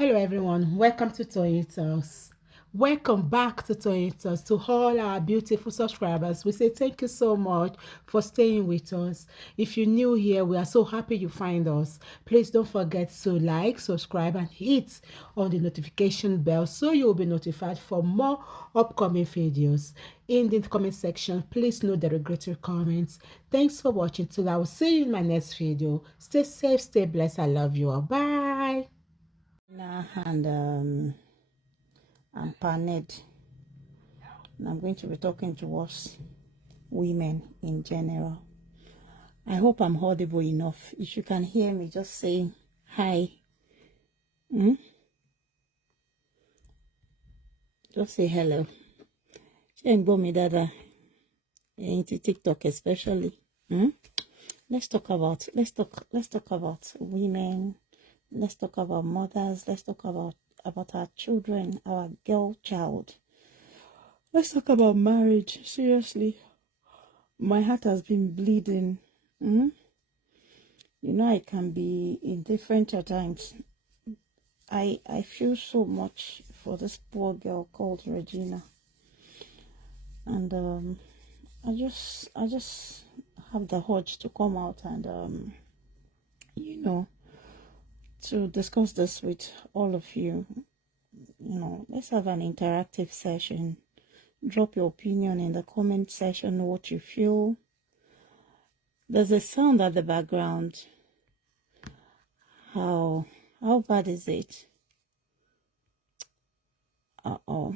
Hello everyone, welcome to Toyitos. Welcome back to Toyitos. To all our beautiful subscribers, we say thank you so much for staying with us. If you're new here, we are so happy you find us. Please don't forget to like, subscribe and hit on the notification bell so you'll be notified for more upcoming videos. In the comment section, please note the derogatory comments. Thanks for watching till I will see you in my next video. Stay safe, stay blessed. I love you all. Bye. And Paned. And I'm going to be talking to us women in general. I hope I'm audible enough. If you can hear me, just say hi. Just say hello. Into TikTok especially. Let's talk about women. Let's talk about mothers. Let's talk about our children, our girl child. Let's talk about marriage. Seriously, my heart has been bleeding. You know, I can be indifferent at times. I feel so much for this poor girl called Regina, and I just have the urge to come out and you know, to discuss this with all of you. You know, let's have an interactive session. Drop your opinion in the comment section, what you feel. There's a sound at the background. How bad is it? Uh-oh.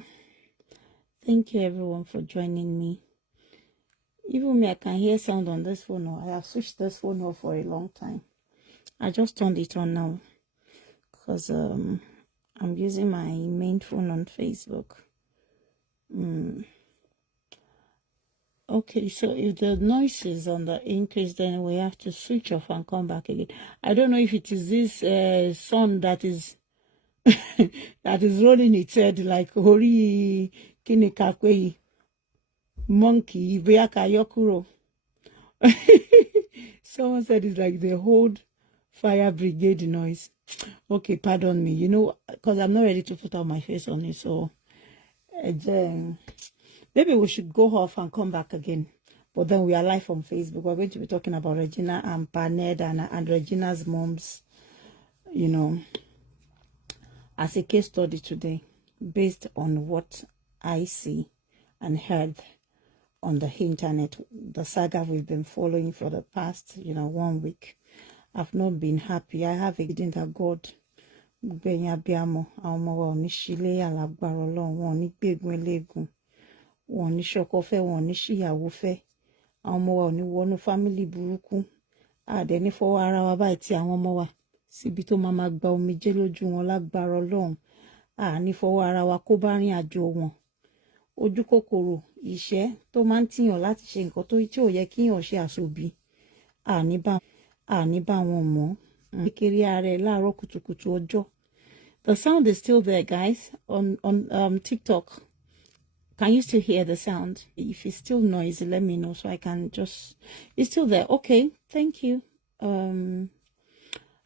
Thank you everyone for joining me. Even me, I can hear sound on this phone. I have switched this phone off for a long time. I just turned it on now because I'm using my main phone on Facebook. Okay, so if the noise is on the increase, then we have to switch off and come back again. I don't know if it is this sun that is that is rolling its head like Hori Kinikakwe monkey Ibeaka Yokuro. Someone said it's like the whole fire brigade noise. Okay, pardon me. You know, because I'm not ready to put out my face on it, so maybe we should go off and come back again. But then we are live on Facebook. We're going to be talking about Regina and Paned and Regina's moms, you know, as a case study today, based on what I see and heard on the internet, the saga we've been following for the past, 1 week. I've not been happy. I have a feeling that God Benyabiamo, Almoa, Nishile, Alagbarolo, one big legun, one Nishokofe, one Nishiyawofe, Almoa, ni one family buruku, Adeni for our bite, Amoa, Sibito Mama Baumi Jelo Jun, Alagbarolo, ní fọwọ́ ara wa kó bá rìn àjò wọn. Ojú kòkòrò ìṣẹ́ tó máa ń tìyàn láti ṣe nǹkan tí ò yẹ kíyàn ṣe àṣòbí àní bá wọn mọ́ kékeré ara ẹ̀ láàárọ̀ kùtùkùtù ọjọ́. The sound is still there, guys, on TikTok. Can you still hear the sound? If it's still noisy, let me know so I can just... It's still there. Okay, thank you.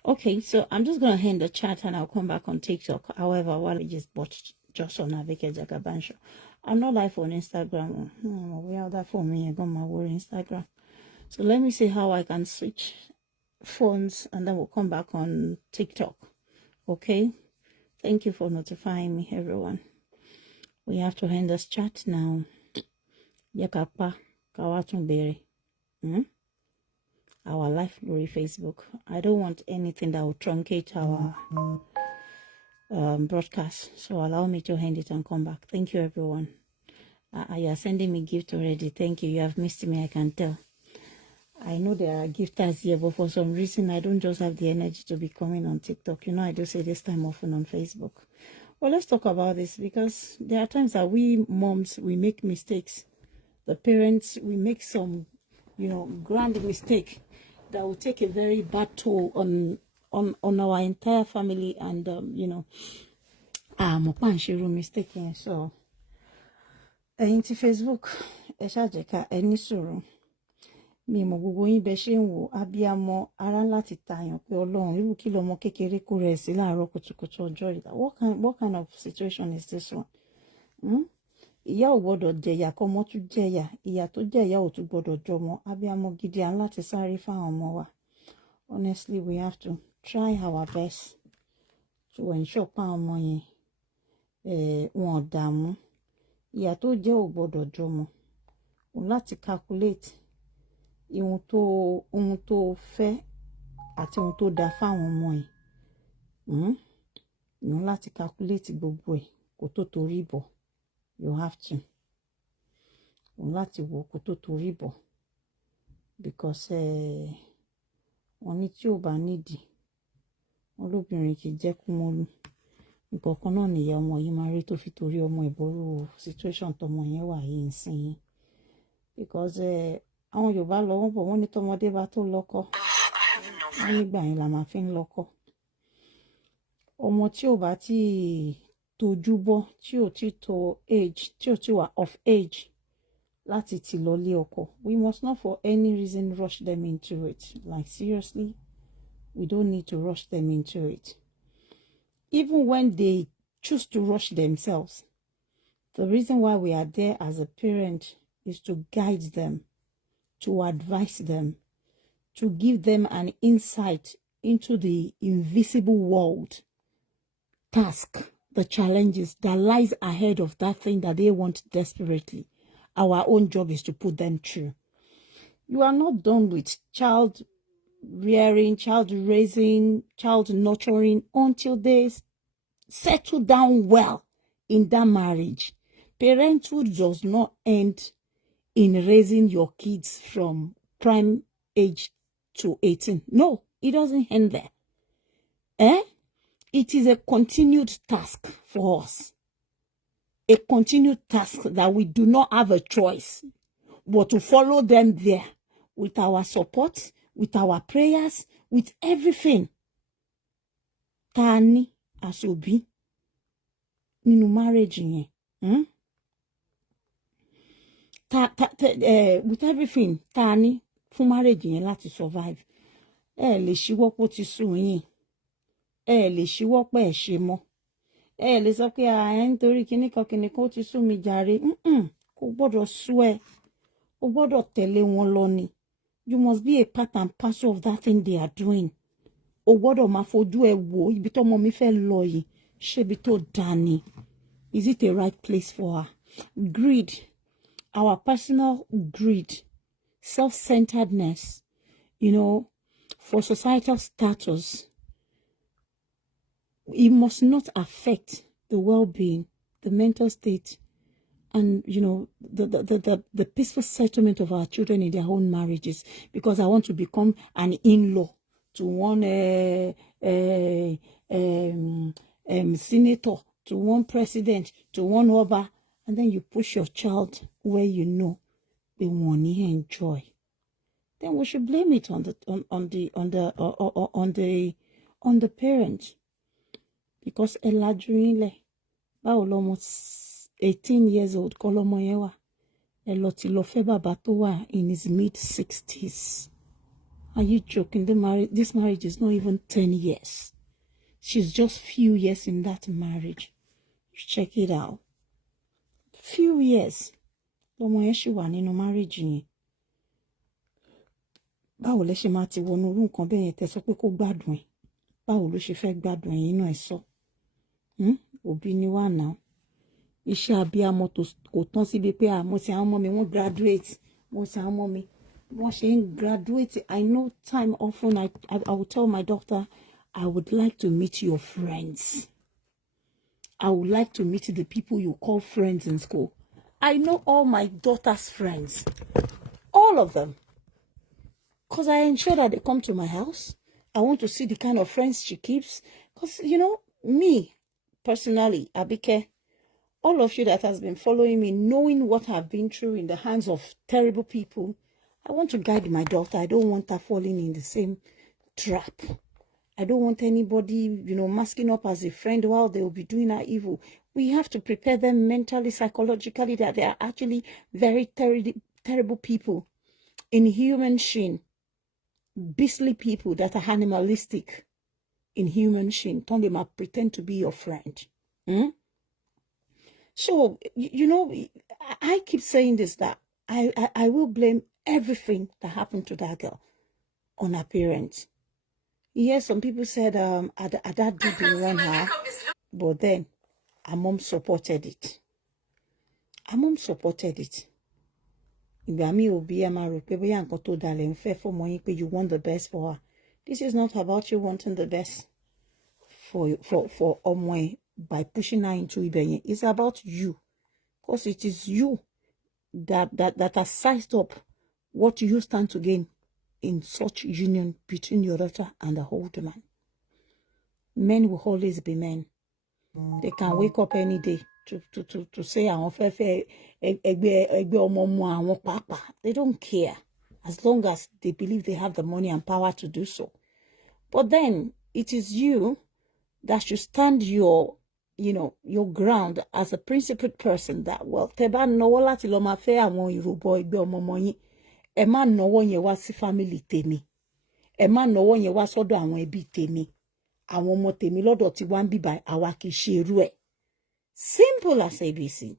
Okay, so I'm just going to end the chat and I'll come back on TikTok. However, while I just watched just on Abike Jagaban show. I'm not live on Instagram. We have that for me. I got my word Instagram. So let me see how I can switch phones and then we'll come back on TikTok. Okay? Thank you for notifying me, everyone. We have to end this chat now. Yakapa Kawatunbere. Our live glory Facebook. I don't want anything that will truncate our broadcast. So allow me to end it and come back. Thank you, everyone. You are sending me gift already. Thank you. You have missed me, I can tell. I know there are gifters here, but for some reason, I don't just have the energy to be coming on TikTok. You know, I do say this time often on Facebook. Well, let's talk about this because there are times that we moms, we make mistakes. The parents, we make some, grand mistake that will take a very bad toll on our entire family and, mistake. So, into Facebook, any suru. mi mọ̀ gbogbo yín bẹ ṣe ń wò abiyamọ ara láti tààyàn pé Ọlọ́run irú kí lọmọ kékeré kó rẹ̀ sí láàárọ̀ kùtùkùtù ọjọ́ ìdá what kind of situation is this one? Ìyá ò gbọ́dọ̀ jẹ̀yà kọ́mọ tún jẹ̀yà, ìyà tó jẹ̀yà ò tún gbọ́dọ̀ jọmọ. Abiyamọ gidi à ń láti sáré fáwọn ọmọ wa. Honestly, we have to try our best to ensure pa ọmọ yẹn wọn ò dààmú. Ìyà tó jẹ́ ò gbọ́dọ̀ jọmọ. Òun láti calculate ohun tó fẹ́ àti ohun tó dáa fáwọn ọmọ ẹ̀. Òun láti calculate gbogbo ẹ̀ kó tó torí bọ̀. You have to. Òun láti wò kó tó torí bọ̀. Because wọ́n ní tí ò bá nídìí, wọ́n lóbìnrin kì í jẹ́ kú mọ́lú. Nǹkan kan náà nìyá ọmọ yìí máa rí tó fi torí ọmọ ìbọ̀rú situation tọmọ yẹn wà yìí ń sìn yín. Because àwọn Yorùbá lọ wọ́n bọ̀ wọ́n ní tọmọdé bá tó lọ́kọ. Wọ́n nígbà yẹn la máa fi ń lọ́kọ. Ọmọ tí ò bá tí tójú bọ́, tí ò tí tó age, tí ò tí wà of age láti ti lọ lé ọkọ. We must not for any reason rush them into it. Like seriously, we don't need to rush them into it. Even when they choose to rush themselves, the reason why we are there as a parent is to guide them, to advise them, to give them an insight into the invisible world, task, the challenges that lies ahead of that thing that they want desperately. Our own job is to put them through. You are not done with child rearing, child raising, child nurturing until they settle down well in that marriage. Parenthood does not end in raising your kids from prime age to 18. No, it doesn't end there. It is a continued task for us. A continued task that we do not have a choice but to follow them there with our support, with our prayers, with everything. Tani asobi nínú marriage yẹn. With everything tani fún marriage yẹn láti survive. Lè ṣíwọ́ pó ti sùn yín. Lè ṣíwọ́ pé ẹ ṣe mọ́. Lè sọ pé nítorí kíníkan ó ti sún mi jàre. Kò gbọ́dọ̀ sú ẹ. O gbọ́dọ̀ tẹ̀lé wọn lọ ni. You must be a part and parcel of that thing they are doing. O gbọ́dọ̀ máa fojú ẹ wò ibi tọ́mọ mi fẹ́ lọ yìí. Ṣé ibi tó dáa ni? Is it a right place for her? Greed, our personal greed, self-centeredness, for societal status, it must not affect the well-being, the mental state, and the peaceful settlement of our children in their own marriages. Because I want to become an in-law to one senator, to one president, to one oba, and then you push your child where you know they won't enjoy. Then we should blame it on the parent. Because elajuinle báwo lọmọ 18 years old kọ́ lọmọ yẹn wà. Ti lọ fẹ́ bàbá tó wà in his mid-60s. Are you joking? This marriage is not even 10 years. She's just few years in that marriage. Check it out. Few years. Lọmọ yẹn ṣì wà nínú marriage yẹn. Báwo lẹ ṣe máa ti wọnú irú nǹkan bẹ́ẹ̀ yẹn tẹ́ sọ pé kó gbádùn ẹ̀? Báwo ló ṣe fẹ́ gbádùn ẹ̀yin náà ẹ sọ? Òbí ni wà náà. Iṣẹ́ abiyamọ kò tán síbi pé mo ti àwọn ọmọ mi wọ́n graduate. Mo ti àwọn ọmọ mi wọ́n ṣe ń graduate. I know time often I will tell my daughter, I would like to meet your friends. I would like to meet the people you call friends in school. I know all my daughter's friends. All of them. Because I ensure that they come to my house. I want to see the kind of friends she keeps. Because, me, personally, Abike, all of you that has been following me, knowing what I've been through in the hands of terrible people, I want to guide my daughter. I don't want her falling in the same trap. I don't want anybody, masking up as a friend while they will be doing her evil. We have to prepare them mentally, psychologically, that they are actually very terrible people. in human shin, beastly people that are animalistic in human shin, turn them up, pretend to be your friend. So, you know, I keep saying this, that I will blame everything that happened to that girl on her parents. Yes, some people said her dad didn't run her, but then her mom supported it. Her mom supported it. Ìgbà mi ò bí ẹ máa rò pé bóyá nǹkan tó dalẹ̀ ń fẹ́ fọmọ yín pé you want the best for her. This is not about you wanting the best for ọmọ ẹ by pushing her into ibẹ̀ yẹn. It's about you, because it is you that has sized up what you stand to gain in such union between your daughter and the older man. Men will always be men. They can wake up any day to say àwọn fẹ́ ẹgbẹ́ ọmọ ọmọ àwọn pàápàá. They don't care as long as they believe they have the money and power to do so. But then it is you that should stand your ground as a principled person, that, well, tẹ́ bá náwó láti lọ máa fẹ́ àwọn ìròbọ ẹgbẹ́ ọmọ ọmọ yín, ẹ má náwó yẹn wá sí family tèmi, ẹ má náwó yẹn wá sọ́dọ̀ àwọn ẹbí tèmi, àwọn ọmọ tèmi lọ́dọ̀ tí wá ń bíbá àwa kì í ṣe irú ẹ̀. Simple as ABC.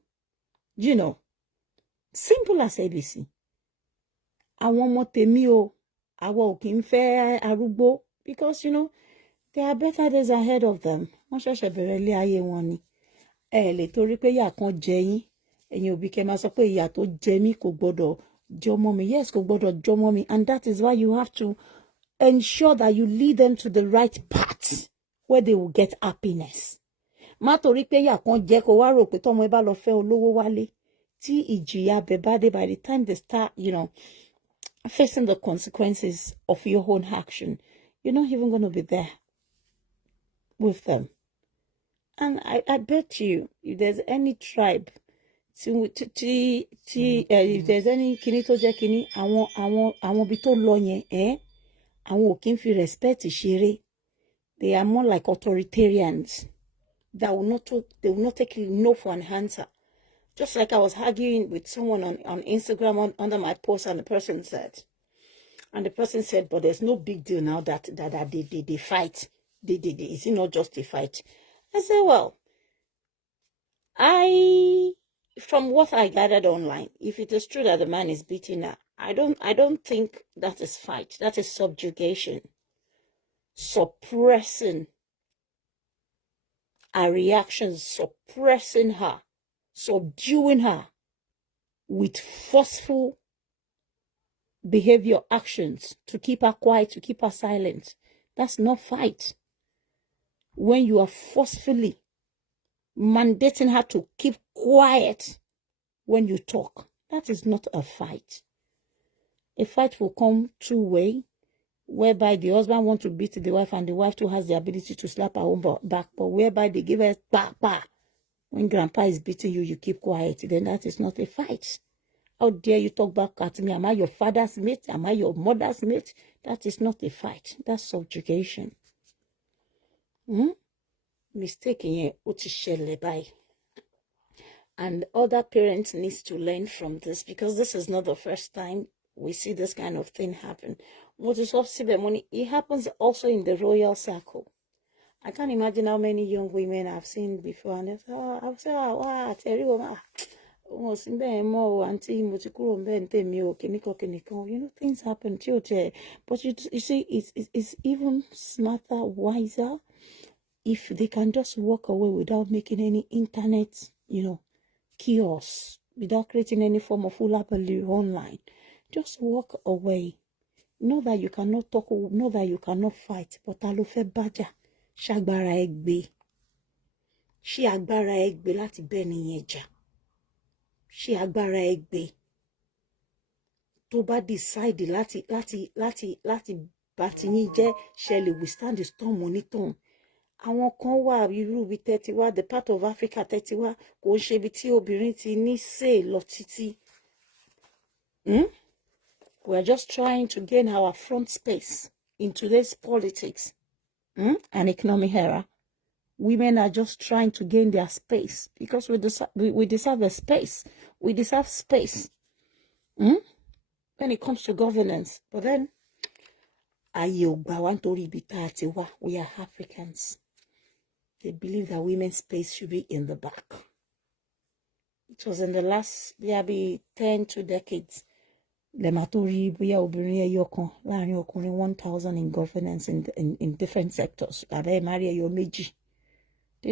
Simple as ABC. Àwọn ọmọ tèmi o, àwa ò kì í fẹ́ arúgbó, because there are better days ahead of them. Wọ́n ṣẹ̀ṣẹ̀ bẹ̀rẹ̀ ilé ayé wọn ni. Ẹ lè torí pé ìyà kan jẹ yín, ẹ̀yin òbí kẹ́ máa sọ pé ìyà tó jẹ mí kò gbọ́dọ̀ jọmọ mi. Yes, kò gbọ́dọ̀ jọmọ mi, and that is why you have to ensure that you lead them to the right path where they will get happiness. Má torí pé ìyà kan jẹ kó wá rò pé tọ́mọ ẹ bá lọ fẹ́ olówó wálé, tí ìjìyà bẹ̀ bá dé, by the time they start, facing the consequences of your own action, you're not even going to be there with them. And I bet you, if there's any tribe, if there's any kini tó jẹ́ kini, àwọn bí tó lọ yẹn, àwọn ò kí ń fi respect ṣeré. They are more like authoritarians that they will not take no for an answer. Just like I was arguing with someone on Instagram under my post, and the person said, but there's no big deal now that they fight. Is it not just a fight? I said, well, from what I gathered online, if it is true that the man is beating her, I don't think that is fight. That is subjugation. Suppressing her reactions, suppressing her, subduing her with forceful behavior, actions to keep her quiet, to keep her silent. That's not fight. When you are forcefully mandating her to keep quiet when you talk, that is not a fight. A fight will come two-way, whereby the husband wants to beat the wife and the wife too has the ability to slap her own back, but whereby they give her pa. When grandpa is beating you, you keep quiet. Then that is not a fight. How dare you talk back at me? Am I your father's mate? Am I your mother's mate? That is not a fight. That's subjugation. Mistake in here, and other parents need to learn from this, because this is not the first time we see this kind of thing happen. It happens also in the royal circle. I can't imagine how many young women I've seen before, and they say, I've said, wow, things happen, but you see, it's even smarter, wiser, if they can just walk away without making any internet, chaos, without creating any form of ulabalu online. Just walk away. Know that you cannot talk, know that you cannot fight, but alofe baja, shagbara egbe. She agbára egbe láti bẹ́ni yẹn jà. She agbára egbe. Tó bá decide láti bá ti yín jẹ́, ṣé lè withstand the storm onítọ̀hún. Àwọn kan wà irú bí tẹ́tí wá, the part of Africa tẹ́tí wá, kò ń ṣe ibi tí obìnrin ti ní say lọ títí. We're just trying to gain our front space in today's politics and economic era. Women are just trying to gain their space because we deserve a space. We deserve space. when it comes to governance. But then, we are Africans. They believe that women's space should be in the back. It was in the last, maybe 2 decades. Lematori, we are 1,000 in governance in different sectors. They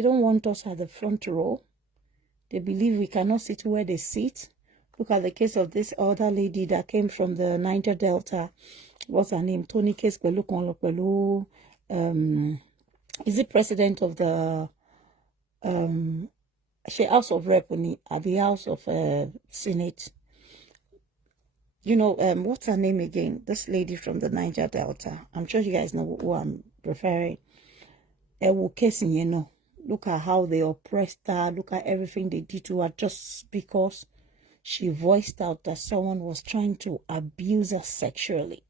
don't want us at the front row. They believe we cannot sit where they sit. Look at the case of this other lady that came from the Niger Delta. What's her name? Tony Case Pelu. Is the president of the House of Rep at the House of Senate? You know, what's her name again? This lady from the Niger Delta. I'm sure you guys know who I'm referring. You know. Look at how they oppressed her. Look at everything they did to her just because she voiced out that someone was trying to abuse her sexually.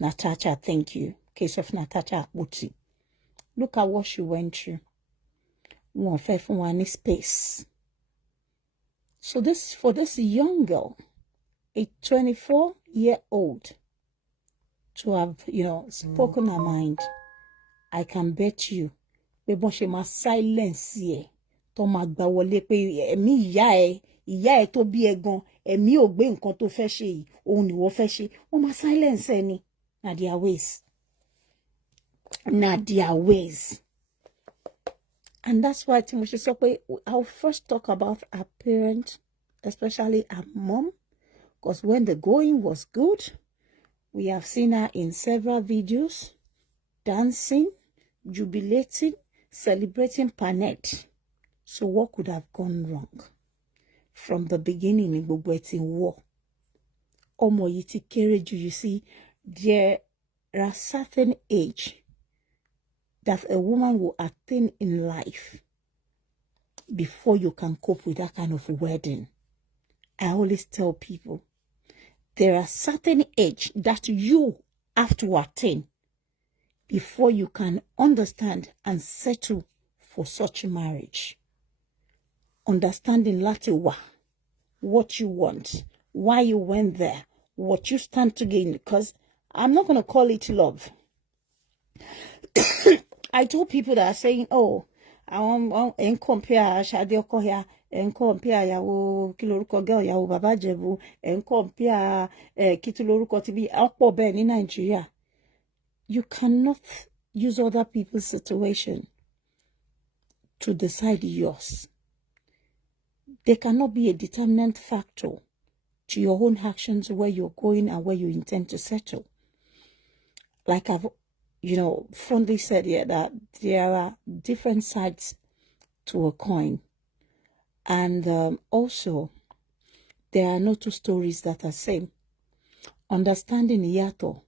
Natasha, thank you. Case of Natasha Akbuti. Look at what she went through. One fair from one space. So this, for this young girl, a 24-year-old, to have, you know, spoken her mind, I can bet you, but she must silence ye. To ma gba wọlé pé ẹ̀mí ìyá ẹ tó bí ẹ gan, ẹ̀mí ò gbé nǹkan tó fẹ́ ṣe yìí, òun ni wọ́n fẹ́ ṣe. Wọ́n ma silence ẹ ni. Na their ways. Na their ways. And that's why Timothy said, I'll first talk about our parents, especially our mom, because when the going was good, we have seen her in several videos, dancing, jubilating, celebrating Panet. So what could have gone wrong? From the beginning in Gbogbo war. Omo yiti kereju, you see, there are certain age that a woman will attain in life before you can cope with that kind of wedding. I always tell people, there are certain age that you have to attain before you can understand and settle for such marriage. Understanding Latiwa, what you want, why you went there, what you stand to gain, because I'm not going to call it love. I told people that are saying, oh, I want compare Shadioko here, and compare Yawo Kiloruko girl, Yawo Baba Jebu, and compare Kituloruko to be Akpo Ben in Nigeria. You cannot use other people's situation to decide yours. They cannot be a determinant factor to your own actions, where you're going and where you intend to settle. Like I've, you know, fondly said here, that there are different sides to a coin. And also, there are no two stories that are same. Understanding Yato.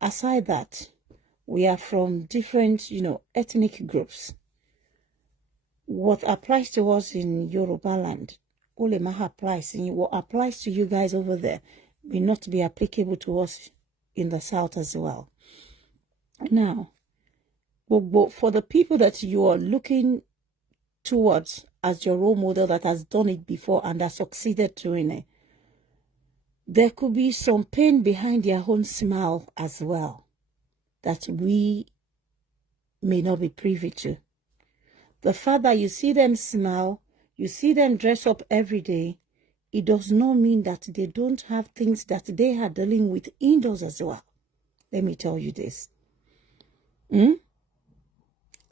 Aside that, we are from different, you know, ethnic groups. What applies to us in Yoruba land, Olemaha applies, and what applies to you guys over there may not be applicable to us in the south as well. Now, for the people that you are looking towards as your role model that has done it before and has succeeded doing it, there could be some pain behind their own smile as well that we may not be privy to. The fact that you see them smile, you see them dress up every day, it does not mean that they don't have things that they are dealing with indoors as well. Let me tell you this.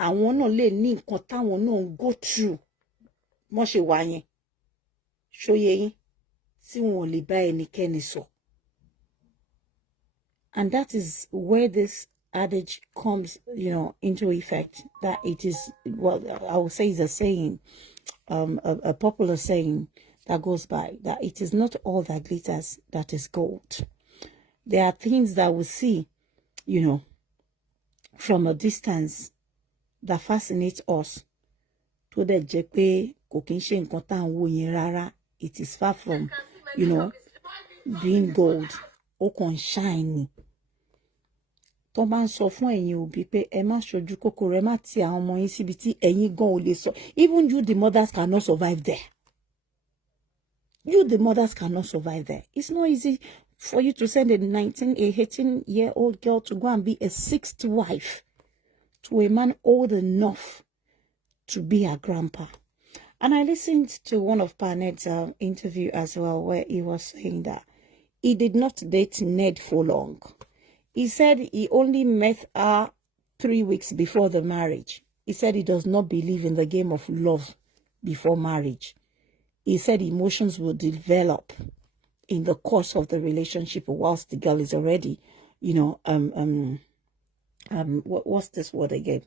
Àwọn náà lè ní nǹkan táwọn náà go through. Mo ṣe wà yẹn. Ṣóyé yín tí wọn ò lè bá ẹnikẹ́ni sọ. And that is where this adage comes, you know, into effect. That it is, well, I would say it's a saying, a popular saying that goes by, that it is not all that glitters that is gold. There are things that we see, you know, from a distance that fascinates us. To the jepe kokinshe nkonta wo yen rara. It is far from, you know, being gold. O kon shine. Tó bá ń sọ fún ẹ̀yin òbí pé ẹ má ṣojú kòkòrò, ẹ má ti àwọn ọmọ yín síbi tí ẹ̀yin gan ò lè sọ. Even you, the mothers, cannot survive there. You, the mothers, cannot survive there. It's not easy for you to send a 18-year-old girl to go and be a sixth wife to a man old enough to be a grandpa. And I listened to one of Panet's interview as well, where he was saying that he did not date Ned for long. He said he only met her 3 weeks before the marriage. He said he does not believe in the game of love before marriage. He said emotions will develop in the course of the relationship whilst the girl is already, what's this word again?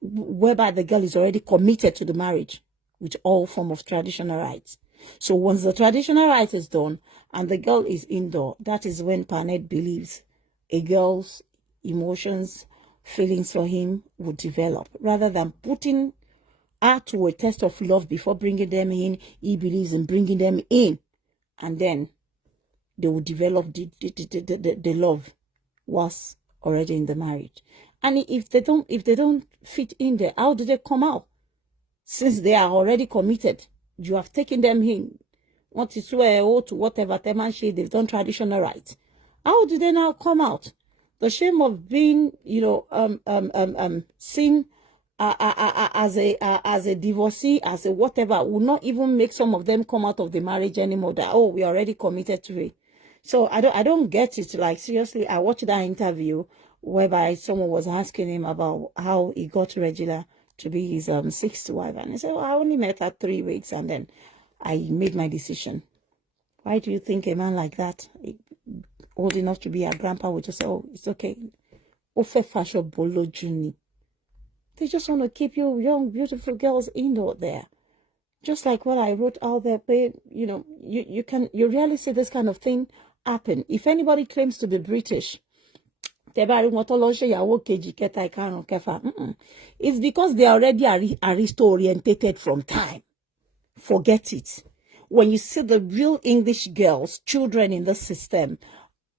Whereby the girl is already committed to the marriage with all form of traditional rites. So once the traditional rite is done and the girl is indoor, that is when Panet believes a girl's emotions, feelings for him will develop. Rather than putting her to a test of love before bringing them in, he believes in bringing them in, and then they will develop the love was already in the marriage. And if they don't fit in there, how do they come out? Since they are already committed, you have taken them in. What is to whatever they've done traditional rites. How do they now come out? The shame of being, seen as a divorcee, as a whatever, will not even make some of them come out of the marriage anymore. That we are already committed to it. So I don't get it. Like, seriously, I watched that interview whereby someone was asking him about how he got Regina to be his sixth wife, and he said, "Well, I only met her 3 weeks, and then I made my decision." Why do you think a man like that, old enough to be a grandpa, would just say, "Oh, it's okay"? They just want to keep you young, beautiful girls indoor there. Just like what I wrote out there, babe, you rarely see this kind of thing happen. If anybody claims to be British, it's because they are already aristo-orientated from time. Forget it. When you see the real English girls, children in the system,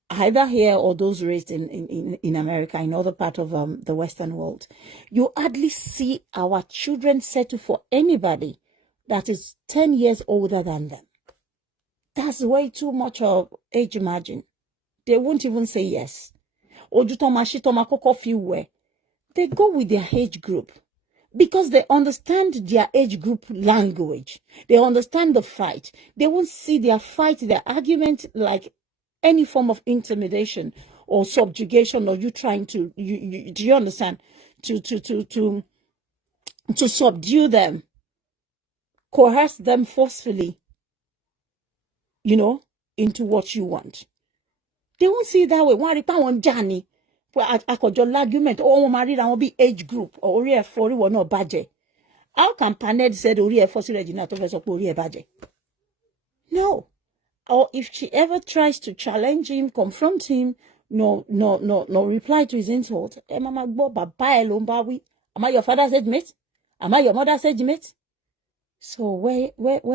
either here or those raised in America, in other part of the Western world, you hardly see our children settle for anybody that is 10 years older than them. That's way too much of age margin. They won't even say yes. They go with their age group because they understand their age group language. They understand the fight. They won't see their fight, their argument like any form of intimidation or subjugation, or you trying to, do you understand? To subdue them, coerce them forcefully, into what you want. They won't see it that way. One one journey. Argument, be age group or not budget. How can Paned said Regina to budget? No. Or if she ever tries to challenge him, confront him, no reply to his insult. Am I your father's age mate? Am I your mother's age mate? So where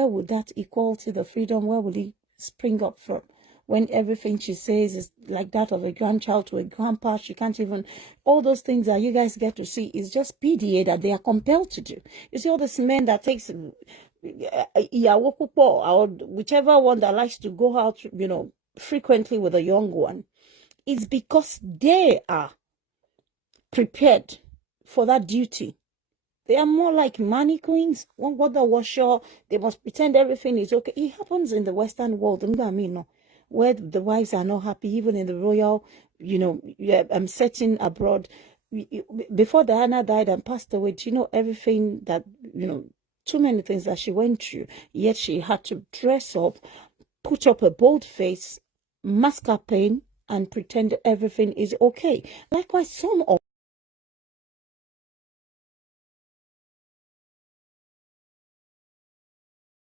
would that equality, the freedom, where would it spring up from? When everything she says is like that of a grandchild to a grandpa, she can't even, all those things that you guys get to see is just PDA that they are compelled to do. You see all this men that takes, or whichever one that likes to go out, frequently with a young one, it's because they are prepared for that duty. They are more like mannequins. One what the washer, they must pretend everything is okay. It happens in the Western world, where the wives are not happy, even in the royal, setting abroad. Before Diana died and passed away, everything that, too many things that she went through, yet she had to dress up, put up a bold face, mask her pain, and pretend everything is okay. Likewise, some of